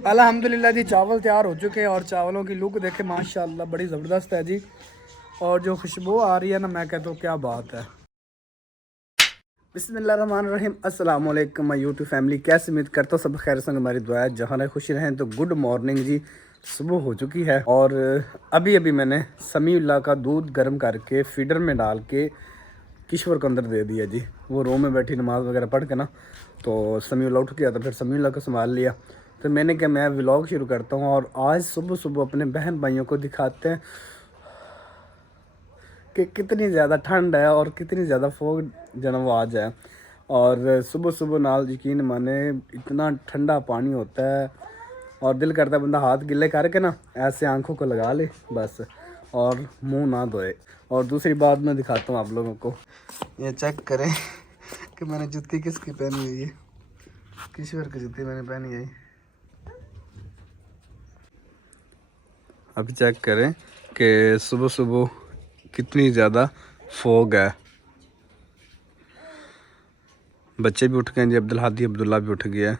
अल्हम्दुलिल्लाह जी, चावल तैयार हो चुके हैं और चावलों की लुक देखे माशाल्लाह बड़ी ज़बरदस्त है जी। और जो खुशबू आ रही है ना, मैं कहता हूँ क्या बात है। बिस्मिल्लाहिर्रहमानिर्रहीम, अस्सलाम वालेकुम माय यूट्यूब फैमिली। कैसे उम्मीद करता हूँ सब खैर संग हमारी दुआ है, जहाँ रहे खुशी रहें। तो गुड मॉर्निंग जी, सुबह हो चुकी है और अभी अभी मैंने समीउल्लाह का दूध गर्म करके फीडर में डाल के किश्वर को अंदर दे दिया जी। वो रूम में बैठी नमाज़ वगैरह पढ़ के ना, तो समीउल्लाह उठ गया, तो फिर समीउल्लाह को संभाल लिया। तो मैंने कहा मैं व्लॉग शुरू करता हूँ और आज सुबह सुबह अपने बहन भाइयों को दिखाते हैं कि कितनी ज़्यादा ठंड है और कितनी ज़्यादा फोग जन्म आज है। और सुबह सुबह नाल यकीन माने इतना ठंडा पानी होता है और दिल करता है बंदा हाथ गिले करके ना ऐसे आंखों को लगा ले बस, और मुंह ना धोए। और दूसरी बात मैं दिखाता हूँ आप लोगों को, ये चेक करें कि मैंने जूती किसकी पहनी हुई है। किश्वर की जूती मैंने पहनी है। अभी चेक करें कि सुबह सुबह कितनी ज़्यादा फोग है। बच्चे भी उठ गए जी, अब्दुल हादी अब्दुल्ला भी उठ गया है।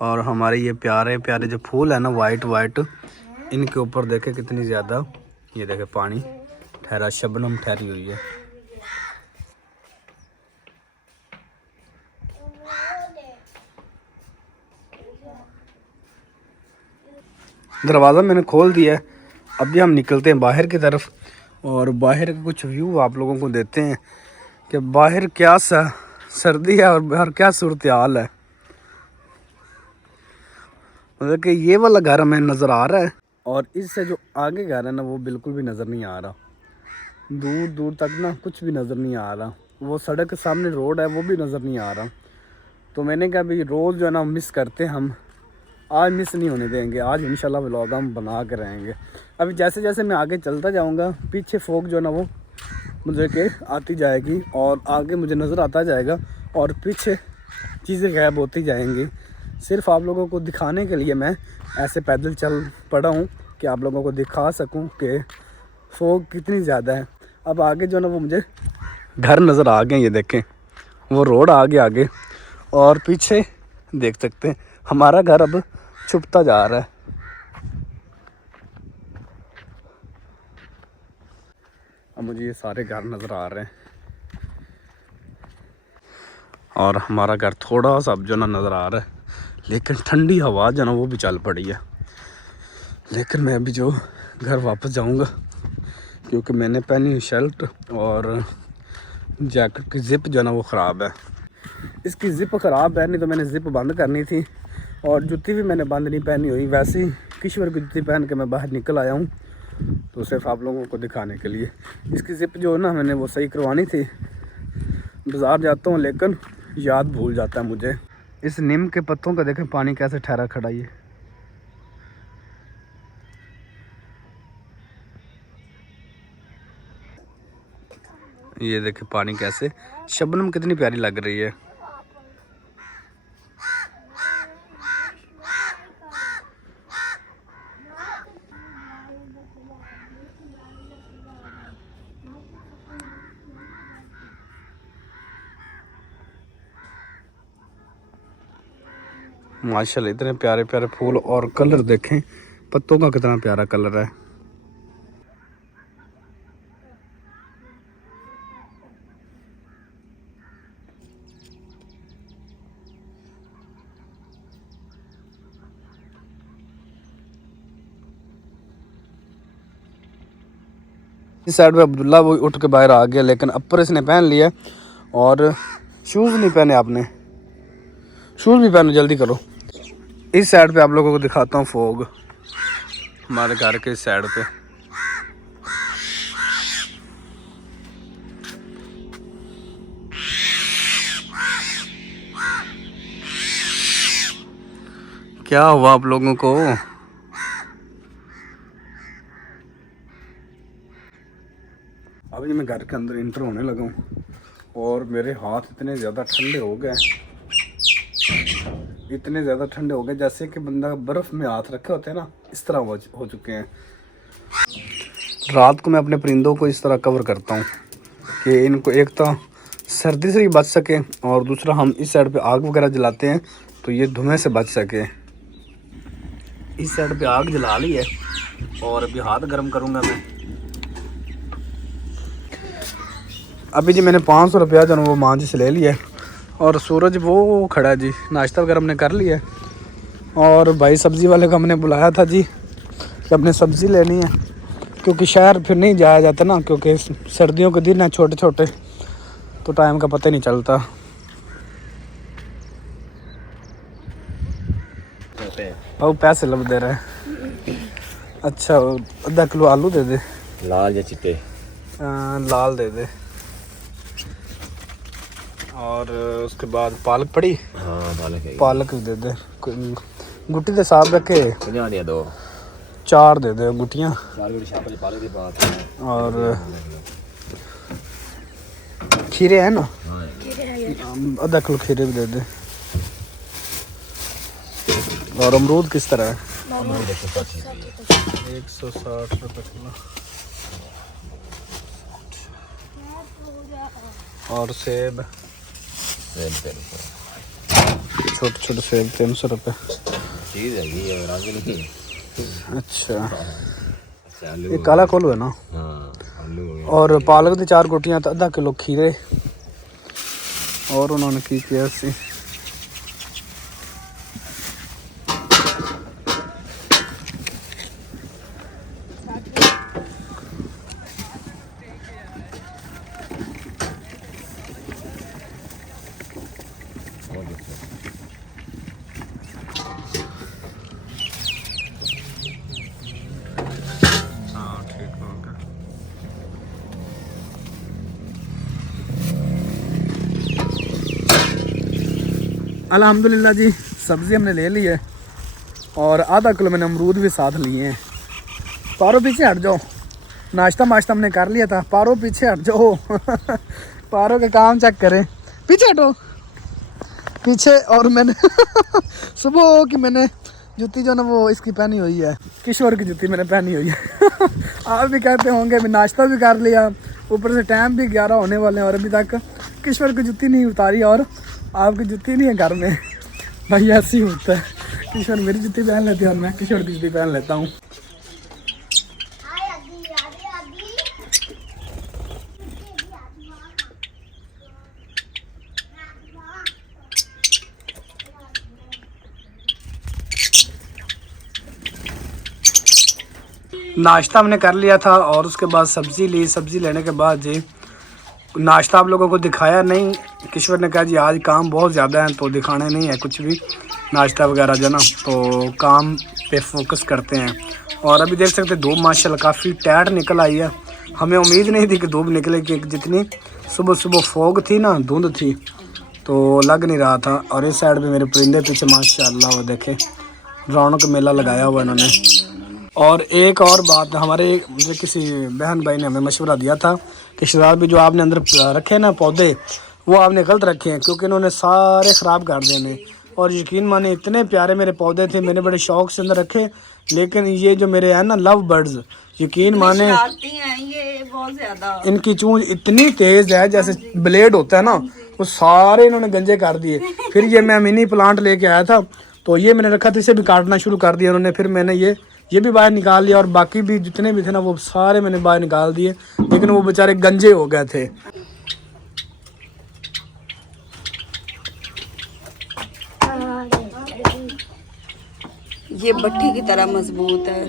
और हमारे ये प्यारे प्यारे जो फूल है ना, वाइट वाइट, इनके ऊपर देखे कितनी ज़्यादा, ये देखे पानी ठहरा, शबनम ठहरी हुई है। दरवाज़ा मैंने खोल दिया है, अभी हम निकलते हैं बाहर की तरफ और बाहर का कुछ व्यू आप लोगों को देते हैं कि बाहर क्या सर्दी है और बाहर क्या सूरत हाल है। मतलब कि ये वाला घर हमें नज़र आ रहा है और इससे जो आगे घर है ना, वो बिल्कुल भी नज़र नहीं आ रहा। दूर दूर तक ना कुछ भी नज़र नहीं आ रहा। वो सड़क के सामने रोड है, वो भी नज़र नहीं आ रहा। तो मैंने कहा भाई रोज़ जो है ना मिस करते हम, आज मिस नहीं होने देंगे। आज इंशाल्लाह व्लॉग हम बना के रहेंगे। अभी जैसे जैसे मैं आगे चलता जाऊंगा, पीछे फोग जो है ना वो मुझे के आती जाएगी और आगे मुझे नज़र आता जाएगा और पीछे चीज़ें गायब होती जाएंगी। सिर्फ आप लोगों को दिखाने के लिए मैं ऐसे पैदल चल पड़ा हूँ कि आप लोगों को दिखा सकूँ कि फोग कितनी ज़्यादा है। अब आगे जो है ना वो मुझे घर नज़र आ गए, ये देखें वो रोड आ गया आगे, और पीछे देख सकते हैं हमारा घर अब छुपता जा रहा है। अब मुझे ये सारे घर नज़र आ रहे हैं और हमारा घर थोड़ा सा अब जो ना नज़र आ रहा है, लेकिन ठंडी हवा जो ना वो भी चल पड़ी है। लेकिन मैं अभी जो घर वापस जाऊंगा, क्योंकि मैंने पहनी हुई शर्ट और जैकेट की ज़िप जो ना वो ख़राब है। इसकी ज़िप ख़राब है, नहीं तो मैंने ज़िप बंद करनी थी। और जूती भी मैंने बंद नहीं पहनी हुई, वैसे ही किश्वर की जूती पहन के मैं बाहर निकल आया हूँ, तो सिर्फ आप लोगों को दिखाने के लिए। इसकी ज़िप जो है ना मैंने वो सही करवानी थी। बाज़ार जाता हूँ लेकिन याद भूल जाता है मुझे। इस नीम के पत्तों का देखें पानी कैसे ठहरा खड़ा। ये देखें पानी कैसे, शबनम कितनी प्यारी लग रही है। माशाल्लाह इतने प्यारे प्यारे फूल और कलर देखें, पत्तों का कितना प्यारा कलर है। इस साइड पे अब्दुल्ला वो उठ के बाहर आ गया, लेकिन अपर इसने पहन लिया और शूज़ नहीं पहने। आपने शूज़ भी पहनो, जल्दी करो। इस साइड पे आप लोगों को दिखाता हूँ फोग, हमारे घर के इस साइड पे। क्या हुआ आप लोगों को? अभी मैं घर के अंदर इंटर होने लगा हूँ और मेरे हाथ इतने ज़्यादा ठंडे हो गए, इतने ज़्यादा ठंडे हो गए जैसे कि बंदा बर्फ़ में हाथ रखे होते हैं ना, इस तरह हो चुके हैं। रात को मैं अपने परिंदों को इस तरह कवर करता हूँ कि इनको एक तो सर्दी से भी बच सके और दूसरा हम इस साइड पे आग वगैरह जलाते हैं तो ये धुएं से बच सके। इस साइड पे आग जला ली है और अभी हाथ गर्म करूँगा मैं। अभी जी मैंने 500 रुपया जो वो मांझ से ले लिया और सूरज वो खड़ा है जी। नाश्ता वगैरह हमने कर लिया और भाई सब्ज़ी वाले को हमने बुलाया था जी कि अपने सब्ज़ी लेनी है, क्योंकि शहर फिर नहीं जाया जाता ना, क्योंकि सर्दियों के दिन हैं छोटे छोटे, तो टाइम का पता नहीं चलता। और पैसे लब दे रहे हैं। अच्छा आधा किलो आलू दे दे। लाल या चिट्टे? लाल दे दे। और उसके बाद पालक पड़ी। हाँ पालक है। पालक दे दे, गुट्टी के साथ रखे। 50 दिया दो। 4 दे दे गुटियाँ। 4 गुटी शाप पालक की बात है। और खीरे है ना? हाँ आधा किलो खीरे भी दे दे। और अमरूद किस तरह है? 160 रुपये किलो। और सेब छोटे छोटे सेब 300 रुपये। चीज़ है ये रंग नहीं। अच्छा ये काला कोलू है ना? हाँ आलू हो गया। और पालक की 4 गोटियाँ तो आधा किलो खीरे। और उन्होंने की किया सी अल्हम्दुलिल्लाह जी। सब्ज़ी हमने ले ली है और आधा किलो मैंने अमरूद भी साथ लिए हैं। पारो पीछे हट जाओ। नाश्ता माश्ता हमने कर लिया था। पारो पीछे हट जाओ। पारो के काम चेक करें। पीछे हटो पीछे। और मैंने सुबह की मैंने जूती जो ना वो इसकी पहनी हुई है, किशोर की जूती मैंने पहनी हुई है। आप भी कहते होंगे मैं नाश्ता भी कर लिया, ऊपर से टाइम भी 11 होने वाले हैं और अभी तक किशोर की जूती नहीं उतारी और आपकी जूती नहीं है घर में। भाई ऐसे ही होता है। किशोर मेरी जूती पहन लेती है और मैं किशोर की जूती पहन लेता हूँ। नाश्ता हमने कर लिया था और उसके बाद सब्ज़ी ली। सब्ज़ी लेने के बाद जी नाश्ता आप लोगों को दिखाया नहीं। किशोर ने कहा जी आज काम बहुत ज़्यादा है तो दिखाने नहीं है कुछ भी नाश्ता वगैरह जो ना, तो काम पे फोकस करते हैं। और अभी देख सकते धूप माशाल्लाह काफ़ी टाइट निकल आई है। हमें उम्मीद नहीं थी कि धूप निकले, कि जितनी सुबह सुबह फोग थी ना, धुंध थी, तो लग नहीं रहा था। और इस साइड पे मेरे परिंदे पीछे माशाल्लाह वो देखे रौनक मेला लगाया हुआ इन्होंने। और एक और बात, हमारे मुझे किसी बहन भाई ने हमें मशवरा दिया था कि शराब भी जो आपने अंदर रखे ना पौधे, वो आपने गलत रखे हैं, क्योंकि इन्होंने सारे ख़राब कर देने। और यकीन माने इतने प्यारे मेरे पौधे थे, मैंने बड़े शौक़ से अंदर रखे, लेकिन ये जो मेरे हैं ना लव बर्ड्स, यकीन माने ये बहुत ज़्यादा, इनकी चूंच इतनी तेज़ है जैसे ब्लेड होता है ना, वो सारे इन्होंने गंजे कर दिए। फिर ये मैं मिनी प्लांट लेके आया था, तो ये मैंने रखा था, इसे भी काटना शुरू कर दिया उन्होंने। फिर मैंने ये भी बाहर निकाल लिया और बाकी भी जितने भी थे ना वो सारे मैंने बाहर निकाल दिए, लेकिन वो बेचारे गंजे हो गए थे। ये भट्टी की तरह मजबूत है।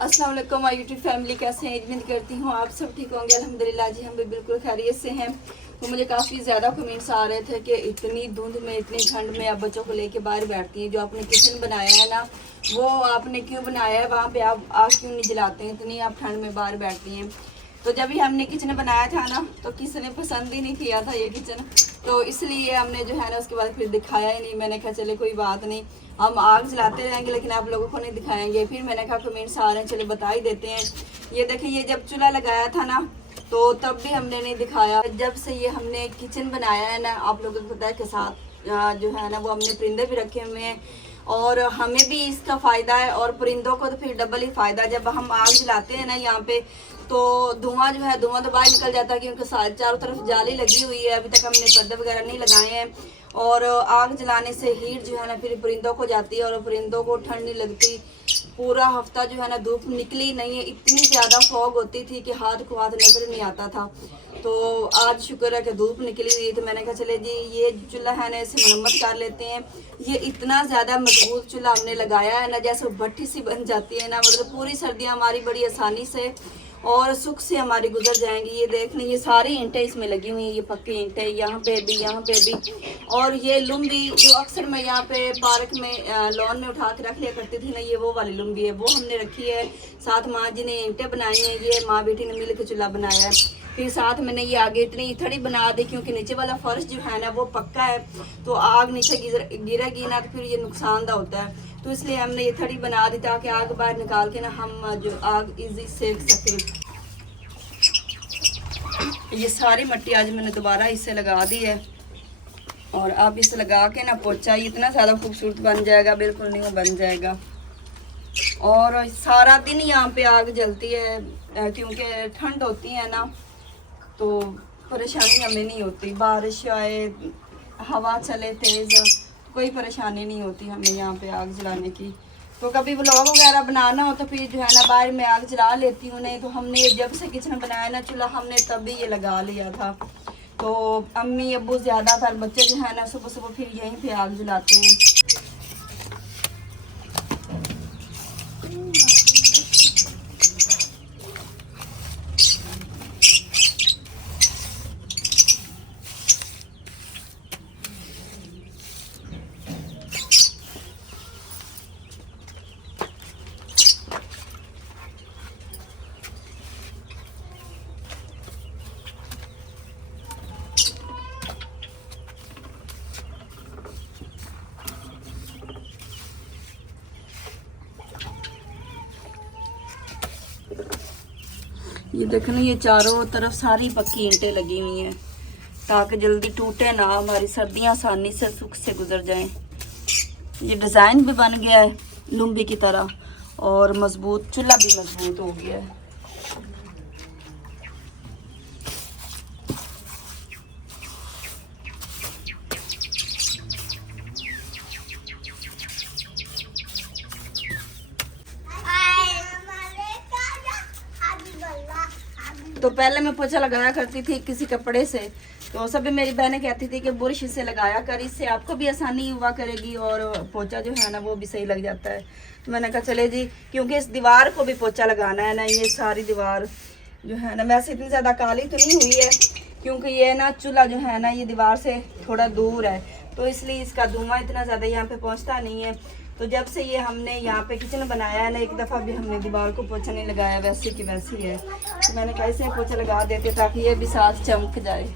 अस्सलाम वालेकुम माय यूट्यूब फैमिली, कैसे हैं? उम्मीद करती हूँ आप सब ठीक होंगे। अल्हम्दुलिल्लाह जी, हम भी बिल्कुल खैरियत से हैं। तो मुझे काफ़ी ज़्यादा कमेंट्स आ रहे थे कि इतनी धुंध में, इतनी ठंड में आप बच्चों को लेके बाहर बैठती हैं। जो आपने किचन बनाया है ना, वो आपने क्यों बनाया है? वहाँ पे आप आग क्यों नहीं जलाते हैं? इतनी आप ठंड में बाहर बैठती हैं। तो जब भी हमने किचन बनाया था ना, तो किसी ने पसंद ही नहीं किया था ये किचन। तो इसलिए हमने जो है ना उसके बाद फिर दिखाया ही नहीं। मैंने कहा चले कोई बात नहीं, हम आग जलाते रहेंगे लेकिन आप लोगों को नहीं दिखाएंगे। फिर मैंने कहा कमेंट्स आ रहे हैं, चलो बता ही देते हैं। ये देखिए, ये जब चूल्हा लगाया था ना, तो तब भी हमने नहीं दिखाया। जब से ये हमने किचन बनाया है ना, आप लोगों को पता है के साथ जो है ना वो हमने परिंदे भी रखे हुए हैं और हमें भी इसका फ़ायदा है और परिंदों को तो फिर डबल ही फ़ायदा। जब हम आग जलाते हैं ना यहाँ पे, तो धुआं जो है, धुआं तो बाहर निकल जाता है क्योंकि चारों तरफ जाली लगी हुई है। अभी तक हमने पर्दे वगैरह नहीं लगाए हैं। और आग जलाने से हीट जो है ना फिर परिंदों को जाती है और परिंदों को ठंड नहीं लगती। पूरा हफ्ता जो है ना धूप निकली नहीं है, इतनी ज़्यादा फॉग होती थी कि हाथ को हाथ नजर नहीं आता था। तो आज शुक्र है कि धूप निकली हुई। तो मैंने कहा चले जी, ये चूल्हा है ना इसे मरम्मत कर लेते हैं। ये इतना ज़्यादा मजबूत चूल्हा हमने लगाया है ना, जैसे भट्टी सी बन जाती है ना। मतलब पूरी सर्दियाँ हमारी बड़ी आसानी से और सुख से हमारी गुजर जाएंगी। ये देख लें, ये सारी ईंटें इसमें लगी हुई हैं, ये पक्की ईंटें, यहाँ पे भी, यहाँ पे भी। और ये लुम्बी जो अक्सर मैं यहाँ पे पार्क में लॉन में उठा के रख लिया करती थी ना, ये वो वाली लुम्बी है, वो हमने रखी है। साथ माँ जी ने ईंटें बनाई हैं, ये माँ बेटी ने मिल के चूल्हा बनाया है। फिर साथ मैंने ये आगे इतनी थड़ी बना दी क्योंकि नीचे वाला फर्श जो है ना वो पक्का है, तो आग नीचे गिरेगी ना तो फिर ये नुकसानदा होता है। तो इसलिए हमने ये थड़ी बना दी ताकि आग बाहर निकाल के ना हम जो आग इजी सेक सकें। ये सारी मिट्टी आज मैंने दोबारा इससे लगा दी है और अब इसे लगा के ना पोछा इतना ज़्यादा खूबसूरत बन जाएगा, बिल्कुल न्यू बन जाएगा। और सारा दिन यहाँ पे आग जलती है क्योंकि ठंड होती है ना, तो परेशानी हमें नहीं होती। बारिश आए, हवा चले तेज़, कोई परेशानी नहीं होती हमें यहाँ पे आग जलाने की। तो कभी व्लॉग वगैरह बनाना हो तो फिर जो है ना बाहर में आग जला लेती हूँ। नहीं तो हमने जब से किचन बनाया ना चूल्हा, हमने तभी ये लगा लिया था। तो अम्मी अब्बू ज़्यादातर बच्चे जो है ना सुबह सुबह फिर यहीं पे आग जलाते हैं। ये देखो ना, ये चारों तरफ सारी पक्की ईंटें लगी हुई हैं ताकि जल्दी टूटे ना, हमारी सर्दियां आसानी से सुख से गुजर जाएं। ये डिज़ाइन भी बन गया है लुम्बी की तरह और मजबूत, चूल्हा भी मजबूत हो गया है। तो पहले मैं पोछा लगाया करती थी किसी कपड़े से, तो सभी मेरी बहनें कहती थी कि बुरश से लगाया कर, इससे आपको भी आसानी हुआ करेगी और पोछा जो है ना वो भी सही लग जाता है। तो मैंने कहा चले जी, क्योंकि इस दीवार को भी पोछा लगाना है ना। ये सारी दीवार जो है ना, वैसे इतनी ज़्यादा काली तो नहीं हुई है क्योंकि ये ना चूल्हा जो है ना ये दीवार से थोड़ा दूर है, तो इसलिए इसका धुआं इतना ज़्यादा यहाँ पे पहुँचता नहीं है। तो जब से ये हमने यहाँ पे किचन बनाया है ना, एक दफ़ा भी हमने दीवार को पोछा नहीं लगाया, वैसे की वैसी है। तो मैंने कैसे पोछा लगा देते ताकि ये भी साथ चमक जाए।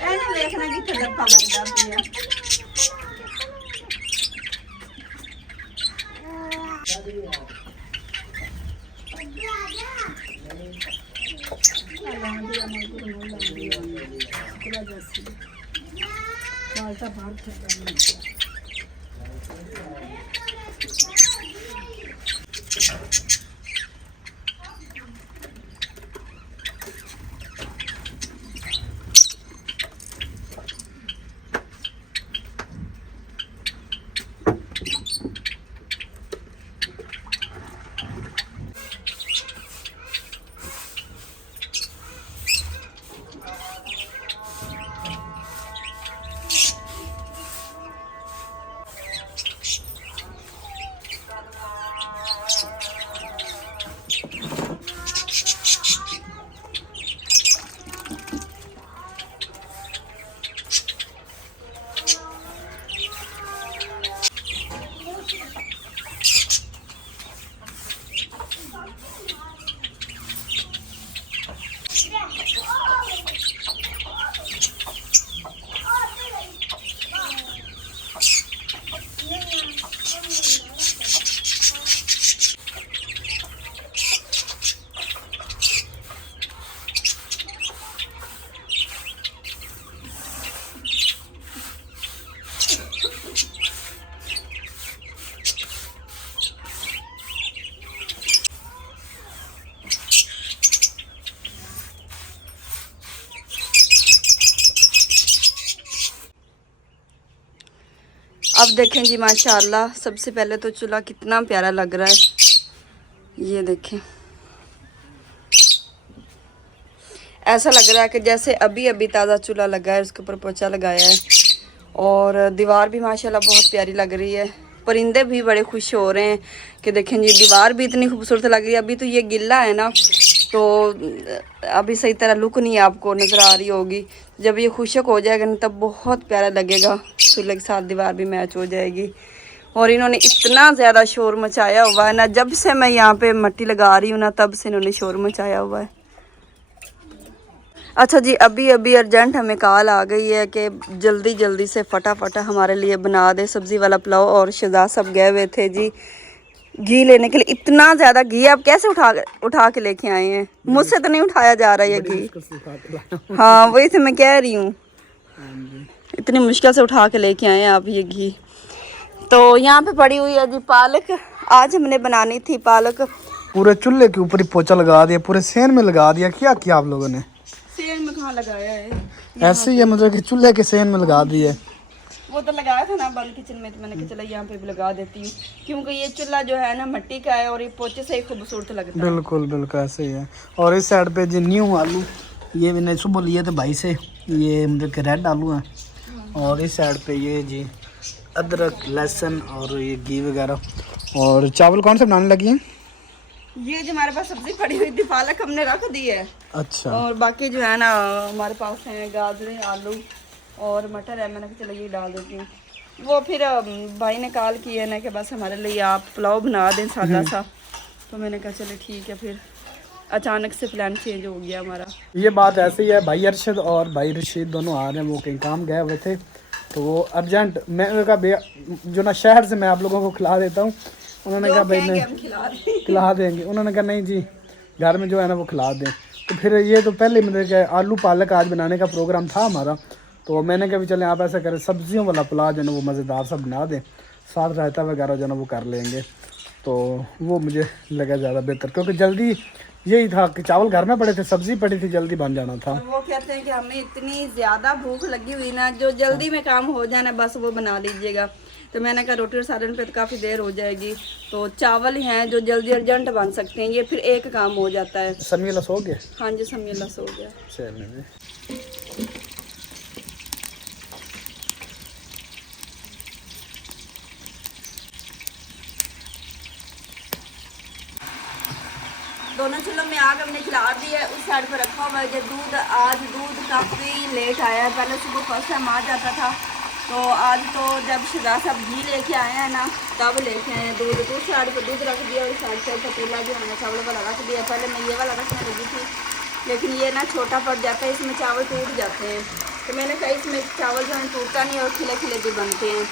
ਇਹਨੇ ਵੇਖਣਾ ਕਿੱਥੇ ਡੱਬਾ ਲੱਗਦਾ ਪਿਆ। अब देखें जी माशाल्लाह, सबसे पहले तो चूल्हा कितना प्यारा लग रहा है। ये देखें, ऐसा लग रहा है कि जैसे अभी अभी ताज़ा चूल्हा लगा है, उसके ऊपर पोछा लगाया है। और दीवार भी माशाल्लाह बहुत प्यारी लग रही है। परिंदे भी बड़े खुश हो रहे हैं कि देखें जी दीवार भी इतनी खूबसूरत लग रही है। अभी तो ये गिल्ला है ना, तो अभी सही तरह लुक नहीं आपको नज़र आ रही होगी। जब ये खुशक हो जाएगा ना तब बहुत प्यारा लगेगा, चूल्हे के साथ दीवार भी मैच हो जाएगी। और इन्होंने इतना ज़्यादा शोर मचाया हुआ है ना, जब से मैं यहाँ पे मिट्टी लगा रही हूँ ना तब से इन्होंने शोर मचाया हुआ है। अच्छा जी, अभी अभी अर्जेंट हमें कॉल आ गई है कि जल्दी जल्दी से फटाफट हमारे लिए बना दे सब्ज़ी वाला पुलाव। और शहजाद सब गए हुए थे जी घी लेने के लिए। इतना ज़्यादा घी आप कैसे उठा के लेके आए हैं? मुझसे तो नहीं उठाया जा रहा है घी। हाँ वही तो मैं कह रही हूँ, इतनी मुश्किल से उठा के लेके आए हैं आप ये घी। तो यहाँ पे पड़ी हुई है जी पालक। आज हमने बनानी थी पालक। पूरे चूल्हे के ऊपर ही पोछा लगा दिया, पूरे सेन में लगा दिया। क्या किया आप लोगों ने? सेन में कहाँ लगाया है? ऐसे ही है, मतलब कि चूल्हे के सेन में लगा दिए। वो तो लगाया था ना बंद किचन में, तो मैंने कहा चला यहाँ पे भी लगा देती हूँ, क्योंकि ये चूल्हा जो है ना मिट्टी का है और ये पोछे से ही खूबसूरत लगता है। बिल्कुल बिल्कुल ऐसे ही है। और इस साइड पे जी न्यू आलू, ये मैंने सुबह लिए थे भाई से, ये मतलब कि रेड आलू हैं। और इस साइड पे ये जी अदरक लहसुन और ये घी वगैरह। और चावल कौन से बनाने लगी हैं? ये जो हमारे पास सब्जी पड़ी हुई थी पालक हमने रख दी है। अच्छा। और बाकी जो है ना हमारे पास हैं गाजरें आलू और मटर है। मैंने कहा चलो ये डाल देती हूँ। वो फिर भाई ने कॉल किया ना कि बस हमारे लिए आप पुलाव बना दें सादा सा, तो मैंने कहा चलो ठीक है। फिर अचानक से प्लान चेंज हो गया हमारा। ये बात ऐसे ही है, भाई अरशद और भाई रशीद दोनों आ रहे हैं, वो कहीं काम गए हुए थे तो वो अर्जेंट। मैंने कहा जो ना शहर से मैं आप लोगों को खिला देता हूँ। उन्होंने कहा भाई नहीं खिला देंगे। उन्होंने कहा नहीं जी घर में जो है ना वो खिला दें। तो फिर ये तो पहले मतलब आलू पालक आज बनाने का प्रोग्राम था हमारा, तो मैंने कहा भी चलें आप ऐसा करें सब्जियों वाला पुलाव जो है ना वो मज़ेदार सा बना दें, साथ रायता वगैरह जो है ना वो कर लेंगे। तो वो मुझे लगा ज़्यादा बेहतर, क्योंकि जल्दी यही था कि चावल घर में पड़े थे, सब्जी पड़ी थी, जल्दी बन जाना था। वो कहते हैं कि हमें इतनी ज़्यादा भूख लगी हुई ना, जो जल्दी में काम हो जाए ना बस वो बना लीजिएगा। तो मैंने कहा रोटी और सालन पे तो काफ़ी देर हो जाएगी, तो चावल ही हैं जो जल्दी अर्जेंट बन सकते हैं, ये फिर एक काम हो जाता है। समीला सो गया? हाँ जी समीला सो गया। चलिए हमने खिलाड़ दिया है, उस साइड पर रखा हुआ है। जब दूध आज दूध काफ़ी लेट आया है, पहले सुबह फर्स्ट टाइम आ जाता था, तो आज तो जब शहजाद साहब घी लेके आए हैं ना तब लेके आए हैं दूध। तो उस साइड पर दूध रख दिया, उस साइड पर पतीला जो हमने चावल वाला रख दिया। पहले मैं ये वाला रखने लगी थी, लेकिन ये ना छोटा पड़ जाता है, इसमें चावल टूट जाते हैं। तो मैंने कहा इसमें चावल जो है टूटता नहीं और खिले खिले भी बनते हैं।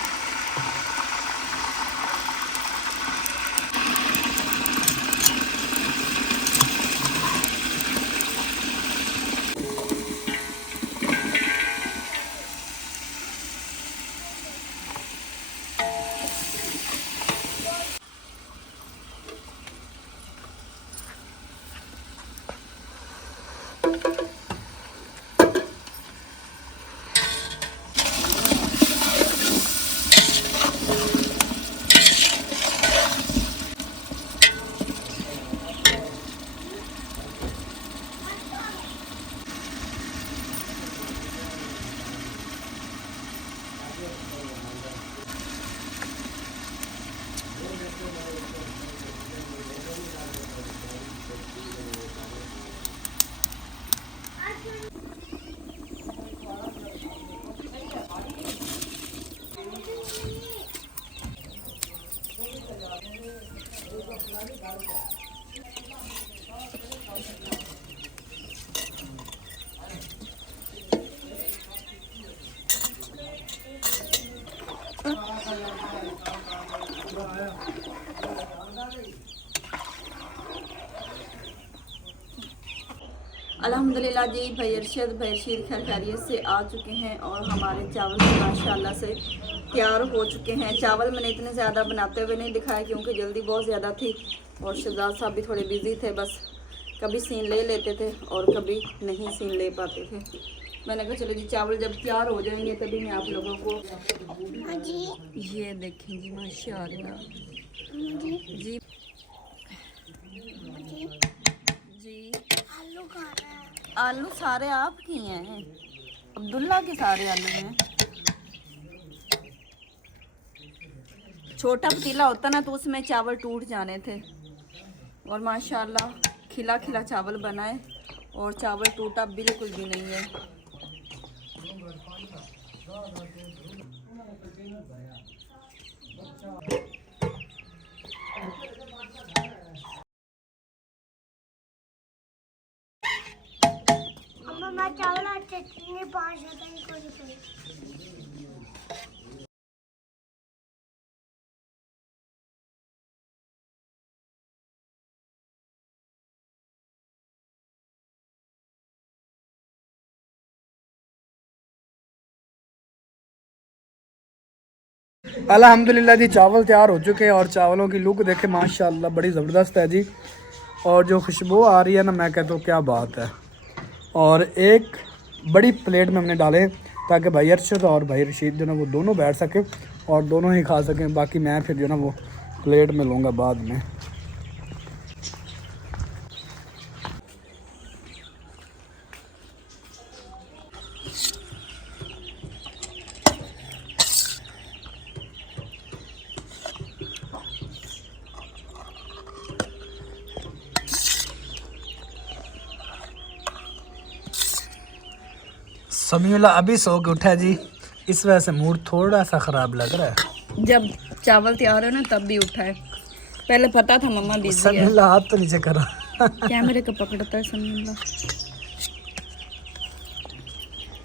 अल्हम्दुलिल्लाह जी, भाई अरशद खैर खैरियत से आ चुके हैं और हमारे चावल माशाल्लाह से तैयार हो चुके हैं। चावल मैंने इतने ज़्यादा बनाते हुए नहीं दिखाया क्योंकि जल्दी बहुत ज़्यादा थी और शहजाद साहब भी थोड़े बिजी थे, बस कभी सीन ले लेते थे और कभी नहीं सीन ले पाते थे। मैंने कहा चलो जी चावल जब तैयार हो जाएंगे तभी मैं आप लोगों को ये देखें जी माशाल्लाह जी जी आलू सारे आपके हैं, अब्दुल्ला के सारे आलू हैं। छोटा पतीला होता ना तो उसमें चावल टूट जाने थे और माशाल्लाह खिला खिला चावल बनाए और चावल टूटा बिल्कुल भी नहीं है। चावल और चटनी 5 रुपए। अल्हम्दुलिल्लाह जी चावल तैयार हो चुके हैं और चावलों की लुक देखे माशाल्लाह बड़ी ज़बरदस्त है जी। और जो खुशबू आ रही है ना, मैं कहता हूँ क्या बात है। और एक बड़ी प्लेट में हमने डाले ताकि भाई अरशद और भाई रशीद जो ना वो दोनों बैठ सकें और दोनों ही खा सकें। बाकी मैं फिर जो ना वो प्लेट में लूँगा बाद में। समीउल्लाह अभी सो के उठा है जी, इस वजह से मूड थोड़ा सा ख़राब लग रहा है। जब चावल तैयार हो ना तब भी उठा है, पहले पता था मम्मा बिजी है। समीउल्लाह हाथ तो नीचे करा कैमरे को पकड़ता है समीउल्लाह।